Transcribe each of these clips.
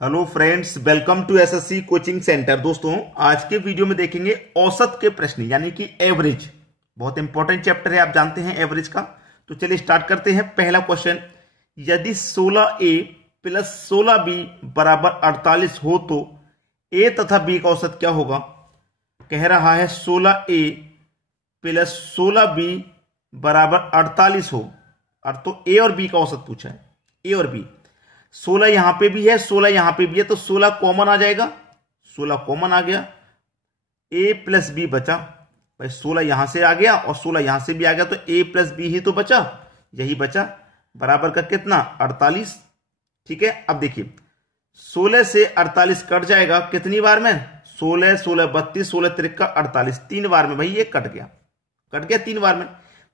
Hello friends, welcome to SSC coaching centre. दोस्तों, आज के वीडियो में देखेंगे औसत के प्रश्न यानी कि एवरेज। बहुत इंपॉर्टेंट चैप्टर है, आप जानते हैं एवरेज का। तो चलिए स्टार्ट करते हैं। पहला क्वेश्चन, यदि 16a प्लस 16b बराबर 48 हो तो a तथा b का औसत क्या होगा। कह रहा है 16a प्लस 16b बराबर 48 हो, और तो a और b का औसत पूछा है। a और b 16 यहां पे भी है, 16 यहां पे भी है, तो 16 कॉमन आ जाएगा। 16 कॉमन आ गया, a प्लस बी बचा। भाई 16 यहां से आ गया और 16 यहां से भी आ गया, तो a प्लस बी ही तो बचा, यही बचा। बराबर का कितना, 48। ठीक है, अब देखिए 16 से 48 कट जाएगा कितनी बार में, 16 16 32 16 त्रिका 48, 3 बार में। भाई ये कट गया 3 बार में।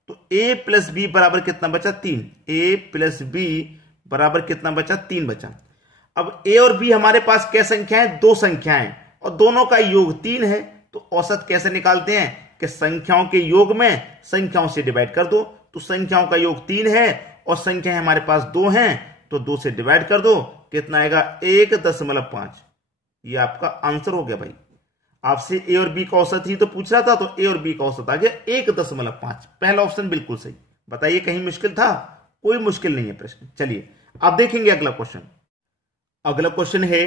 तो a प्लस बी बराबर कितना बचा, 3। a प्लस बी बराबर कितना बचा, 3 बचा। अब a और b हमारे पास क्या संख्या है, दो संख्याएं, और दोनों का योग 3 है। तो औसत कैसे निकालते हैं कि संख्याओं के योग में संख्याओं से डिवाइड कर दो। तो संख्याओं का योग 3 है और संख्याएं हमारे पास 2 हैं, तो 2 से डिवाइड कर दो, कितना आएगा 1.5। ये आपका आंसर हो गया। भाई आपसे a और b का औसत ही तो पूछ रहा था, तो a और b का औसत आ गया 1.5। पहला ऑप्शन बिल्कुल सही। बताइए कहीं मुश्किल था? कोई मुश्किल नहीं है प्रश्न। चलिए आप देखेंगे अगला क्वेश्चन। अगला क्वेश्चन है,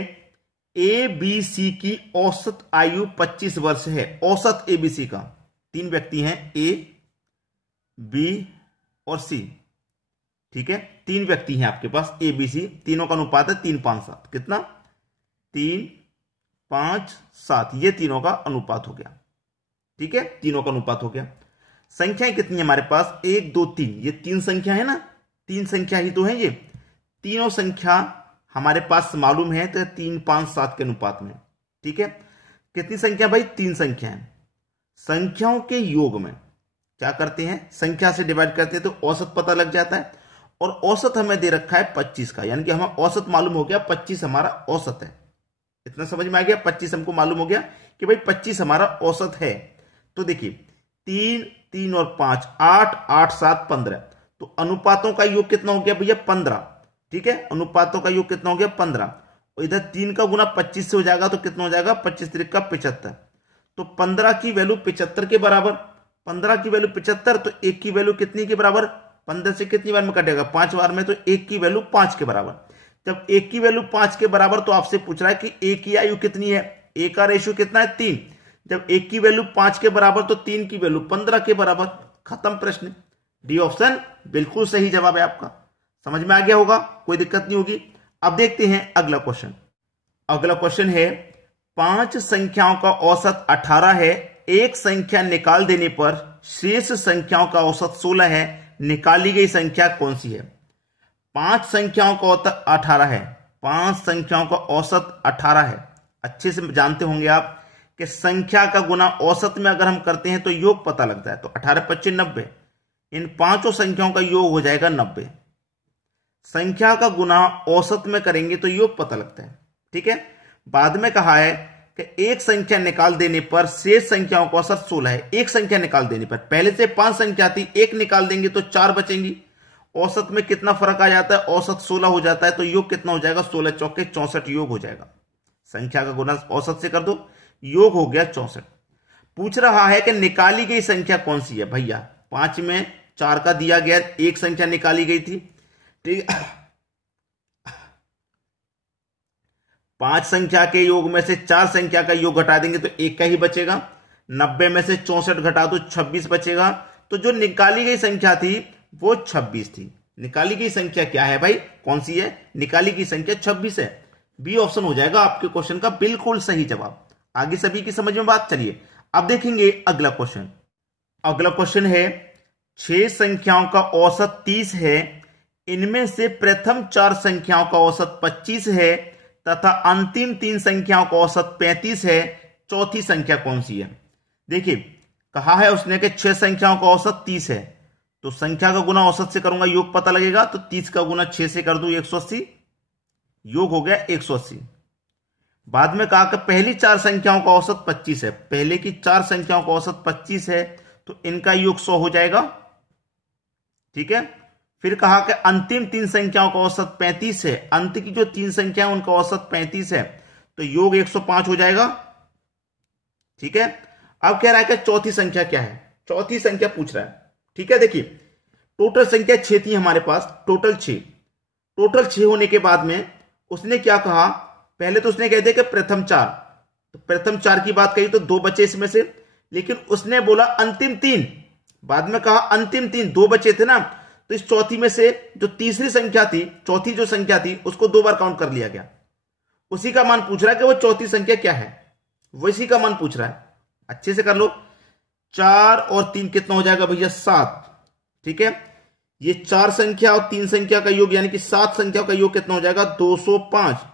ए बी सी की औसत आयु 25 वर्ष है। औसत ए बी सी का, 3 व्यक्ति हैं, ए बी और सी। ठीक है, 3 व्यक्ति हैं आपके पास, ए बी सी। तीनों का अनुपात है 3 5 7। कितना, 3 5 7। ये तीनों का अनुपात हो गया। ठीक है, तीनों का अनुपात हो गया। संख्याएं कितनी है हमारे पास, 1 2 3। ये 3 संख्या है ना, 3 संख्या ही तो है। ये तीनों संख्या हमारे पास मालूम है, तो 3 5 7 के अनुपात में। ठीक है, कितनी संख्या भाई, 3 संख्या है। संख्याओं के योग में क्या करते हैं, संख्या से डिवाइड करते हैं तो औसत पता लग जाता है। और औसत हमें दे रखा है 25 का, यानी कि हमें औसत मालूम हो गया, 25 हमारा औसत है। इतना समझ में आ गया, 25 हमको मालूम हो गया कि भाई 25 हमारा औसत है। तो देखिए 3 3 और 5 8 8 7 15। तो अनुपातों का योग कितना हो गया भैया, 15। ठीक है, अनुपातों का योग कितना हो गया, 15। और इधर 3 का गुना 25 से हो जाएगा, तो कितना हो जाएगा, 25 त्रिका 75। तो 15 की वैल्यू 75 के बराबर, 15 की वैल्यू 75, तो 1 की वैल्यू कितनी के बराबर, 15 से कितनी बार में कटेगा, 5 बार में। तो 1 की वैल्यू 5 के बराबर। जब 1 की वैल्यू 5 के बराबर, तो आपसे पूछ रहा है कि a की आयु कितनी है। a का रेशियो कितना है, 3। जब 1 की वैल्यू 5 के बराबर, तो 3 की वैल्यू 15 के बराबर। खत्म प्रश्न। डी ऑप्शन बिल्कुल सही जवाब है आपका। समझ में आ गया होगा, कोई दिक्कत नहीं होगी। अब देखते हैं अगला क्वेश्चन। अगला क्वेश्चन है, 5 संख्याओं का औसत 18 है। एक संख्या निकाल देने पर शेष संख्याओं का औसत 16 है। निकाली गई संख्या कौन सी है। 5 संख्याओं का औसत 18 है। 5 संख्याओं का औसत 18 है। अच्छे से जानते होंगे आप कि संख्या का गुना औसत में अगर हम करते हैं तो योग पता लगता है। तो 18 25 90। इन पांचों संख्याओं का योग हो जाएगा 90। संख्या का गुना औसत में करेंगे तो योग पता लगता है। ठीक है, बाद में कहा है कि एक संख्या निकाल देने पर शेष संख्याओं का औसत 16 है। एक संख्या निकाल देने पर, पहले से 5 संख्या थी, एक निकाल देंगे तो 4 बचेंगी। औसत में कितना फर्क आ जाता है, औसत 16 हो जाता है, तो योग कितना हो जाएगा, 16 चौके 64 योग हो जाएगा। संख्या का गुना औसत से कर दो, योग हो गया 64। पूछ रहा है कि निकाली गई संख्या कौन सी है। भैया 5 में 4 का दिया गया, एक संख्या निकाली गई थी। ठीक है, 5 संख्या के योग में से 4 संख्या का योग घटा देंगे तो 1 का ही बचेगा। 90 में से 64 घटा दो, 26 बचेगा। तो जो निकाली गई संख्या थी वो 26 थी। निकाली गई संख्या क्या है भाई, कौन सी है, निकाली गई संख्या 26 है। बी ऑप्शन हो जाएगा आपके क्वेश्चन का बिल्कुल सही जवाब। आगे सभी की समझ में बात। चलिए अब देखेंगे अगला क्वेश्चन। अगला क्वेश्चन है, 6 संख्याओं का औसत 30 है। इनमें से प्रथम 4 संख्याओं का औसत 25 है तथा अंतिम 3 संख्याओं का औसत 35 है। चौथी संख्या कौन सी है। देखिए कहा है उसने कि 6 संख्याओं का औसत 30 है, तो संख्या का गुना औसत से करूंगा, योग पता लगेगा। तो 30 का गुना 6 से कर दूं, 180, योग हो गया 180। बाद में कहा कि पहली 4 संख्याओं का औसत 25 है। पहले की 4 संख्याओं का औसत 25 है, तो इनका योग 100 हो जाएगा। ठीक है, फिर कहा कि अंतिम 3 संख्याओं का औसत 35 है, अंत की जो 3 संख्या उनका औसत 35 है, तो योग 105 हो जाएगा। ठीक है, अब कह रहा है कि चौथी संख्या क्या है, चौथी संख्या पूछ रहा है। ठीक है, देखिए टोटल संख्या 6 थी हमारे पास, टोटल 6 होने के बाद में उसने क्या कहा, पहले तो उसने कह दिया कि प्रथम 4, तो प्रथम 4 की बात कही तो 2 बचे इसमें से, लेकिन उसने बोला अंतिम 3, बाद में कहा अंतिम 3, 2 बचे थे ना, तो इस चौथी में से जो तीसरी संख्या थी, चौथी जो संख्या थी उसको 2 बार काउंट कर लिया गया, उसी का मान पूछ रहा है कि वो चौथी संख्या क्या है, वो इसी का मान पूछ रहा है। अच्छे से कर लो, 4 और 3 कितना हो जाएगा भैया 7। ठीक है, ये 4 संख्या और 3 संख्या का योग यानी कि 7 संख्या का योग कितना हो जाएगा 205।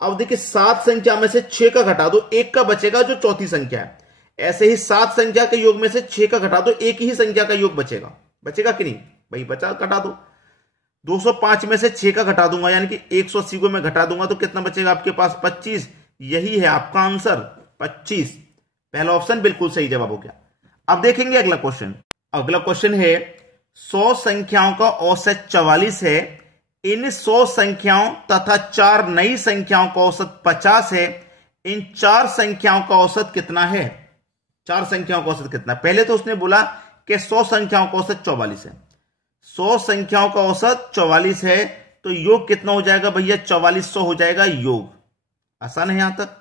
अब देखिए 7 संख्या में से 6 का घटा दो, 1 का बचेगा जो चौथी संख्या है। ऐसे ही 7 संख्या के योग में से 6 का घटा दो, एक ही संख्या का योग बचेगा, बचेगा कि नहीं भाई, बचा, घटा दो। 205 में से 6 का घटा दूंगा यानी कि 180 को मैं घटा दूंगा तो कितना बचेगा आपके पास 25। यही है आपका आंसर 25। पहला ऑप्शन बिल्कुल सही जवाब हो गया। अब देखेंगे अगला क्वेश्चन। अगला क्वेश्चन है 100 संख्याओं का औसत 44 है, इन 100 संख्याओं तथा 4 नई संख्याओं का औसत 50 है, इन 4 संख्याओं का औसत कितना है। 4 संख्याओं का औसत कितना है, पहले तो उसने बोला कि 100 संख्याओं का औसत 44 है, 100 संख्याओं का औसत 44 है, तो योग कितना हो जाएगा भैया 4400 हो जाएगा योग। आसान है यहां तक।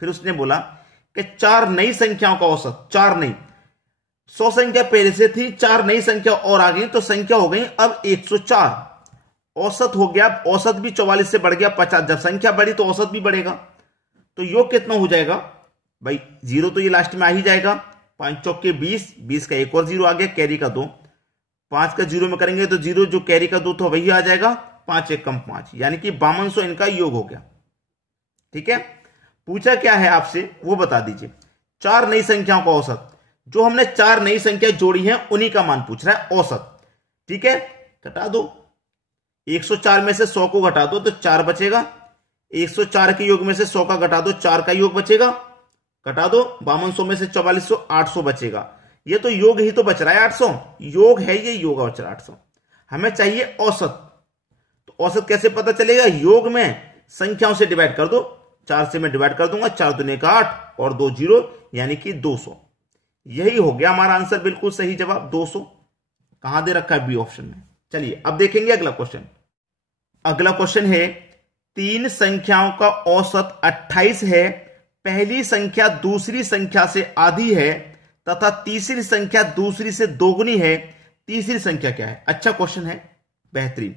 फिर उसने बोला कि 4 नई संख्याओं का औसत, 4 नई, 100 संख्या पहले से थी, 4 नई संख्या और आ गई तो संख्या हो गई अब 104। औसत हो गया, औसत भी 44 से बढ़ गया 50, जब संख्या बढ़ी तो औसत भी बढ़ेगा, तो योग कितना हो जाएगा भाई, 0 तो ये लास्ट में आ ही जाएगा, 5 चौके 20, 20 का एक और 0 आ गया, कैरी का 2, 5 का 0 में करेंगे तो 0 जो कैरी का 2 था वही आ जाएगा, 5 एक कम 5, यानी कि 5200 इनका योग हो गया। ठीक है, पूछा क्या है आपसे वो बता दीजिए। 4 नई संख्याओं का औसत, जो हमने 4 नई संख्या जोड़ी है उन्हीं का मान पूछ रहा है औसत। ठीक है, घटा दो, 104 में से 100 को घटा दो तो 4 बचेगा, 104 के योग में से 100 का घटा दो, 4 का योग बचेगा, घटा दो, 5200 में से 4400, 800 बचेगा। ये तो योग ही तो बच रहा है 800, योग है ये, योग बच रहा है 800। हमें चाहिए औसत, तो औसत कैसे पता चलेगा, योग में संख्याओं से डिवाइड कर दो, 4 से मैं डिवाइड कर दूंगा, 4 दूने का 8 और 2 0 यानी कि 200। यही हो गया हमारा आंसर, बिल्कुल सही जवाब 200। कहां दे रखा है बी ऑप्शन में। चलिए अब देखेंगे अगला क्वेश्चन। अगला क्वेश्चन है 3 संख्याओं का औसत 28 है, पहली संख्या दूसरी संख्या से आधी है तथा तीसरी संख्या दूसरी से दोगुनी है, तीसरी संख्या क्या है। अच्छा क्वेश्चन है, बेहतरीन।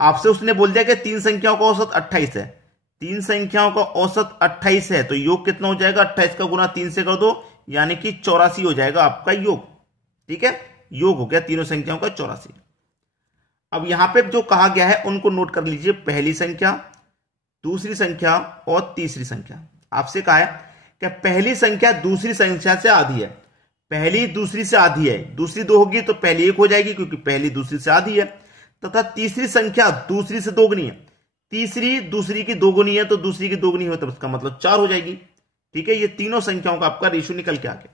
आपसे उसने बोल दिया कि 3 संख्याओं का औसत 28 है, 3 संख्याओं का औसत 28 है, तो योग कितना हो जाएगा, 28 का गुना 3 से कर दो यानी कि 84 हो जाएगा आपका योग। ठीक है, योग हो गया तीनों संख्याओं का 84। अब यहां पे जो कहा गया है उनको नोट कर लीजिए, पहली संख्या, दूसरी संख्या और तीसरी संख्या। आपसे कहा है कि पहली संख्या दूसरी संख्या से आधी है, पहली दूसरी से आधी है, दूसरी 2 होगी तो पहली 1 हो जाएगी क्योंकि पहली दूसरी से आधी है, तथा तीसरी संख्या दूसरी से दोगुनी है, तीसरी दूसरी की दोगुनी है तो दूसरी की दोगुनी हो तो उसका मतलब 4 हो जाएगी। ठीक है, ये तीनों संख्याओं का आपका रेशियो निकल के आ गया।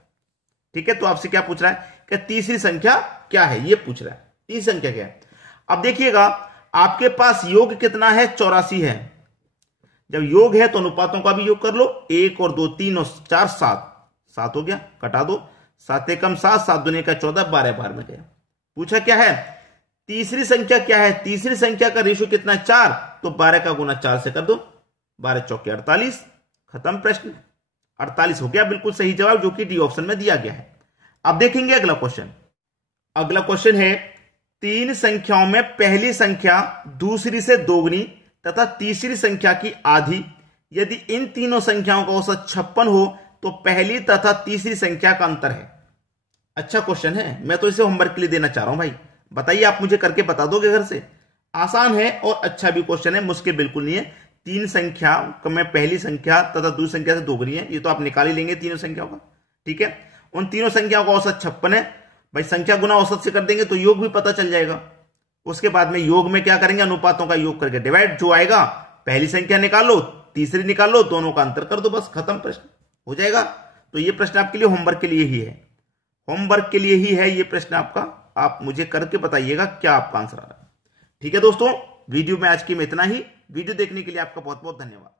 ठीक है, तो आपसे क्या पूछ रहा है कि तीसरी संख्या क्या है, ये पूछ रहा है, तीसरी संख्या क्या है। अब देखिएगा आपके पास योग कितना है, 84 है। जब योग है तो अनुपातों का भी योग कर लो, 1 और 2 3 और 4 7 हो गया, कटा दो, 7 एकम 7, 7 दूने का 14, 12 बार में गया। पूछा क्या है, तीसरी संख्या क्या है, तीसरी संख्या का रेशियो कितना है 4, तो 12 का गुना 4 से कर दो, 12 चौके 48, खत्म प्रश्न। 48 हो गया बिल्कुल सही जवाब, जो कि डी ऑप्शन में दिया गया है। अब देखेंगे अगला क्वेश्चन। अगला क्वेश्चन है 3 संख्याओं में पहली संख्या दूसरी से दोगुनी तथा तीसरी संख्या की आधी, यदि इन तीनों संख्याओं का औसत 56 हो तो पहली तथा तीसरी संख्या का अंतर है। अच्छा क्वेश्चन है, मैं तो इसे होमवर्क के लिए देना चाह रहा हूं भाई, बताइए आप मुझे करके बता दोगे घर से। आसान है और अच्छा भी क्वेश्चन है, मुश्किल बिल्कुल नहीं है। 3 संख्या में पहली संख्या तथा दूसरी संख्या से दोगुनी है, ये तो आप निकाल ही लेंगे तीनों संख्याओं का। ठीक है, उन तीनों संख्याओं का औसत 56 है भाई, संख्या गुना औसत से कर देंगे तो योग भी पता चल जाएगा। उसके बाद में योग में क्या करेंगे, अनुपातों का योग करके डिवाइड, जो आएगा पहली संख्या निकाल लो, तीसरी निकाल लो, दोनों का अंतर कर दो, बस खत्म, प्रश्न हो जाएगा। तो ये प्रश्न आपके लिए होमवर्क के लिए ही है, होमवर्क के लिए ही है ये प्रश्न आपका। आप मुझे करके बताइएगा क्या आपका आंसर आ रहा है। ठीक है दोस्तों, वीडियो में आज की में इतना ही। वीडियो देखने के लिए आपका बहुत बहुत धन्यवाद।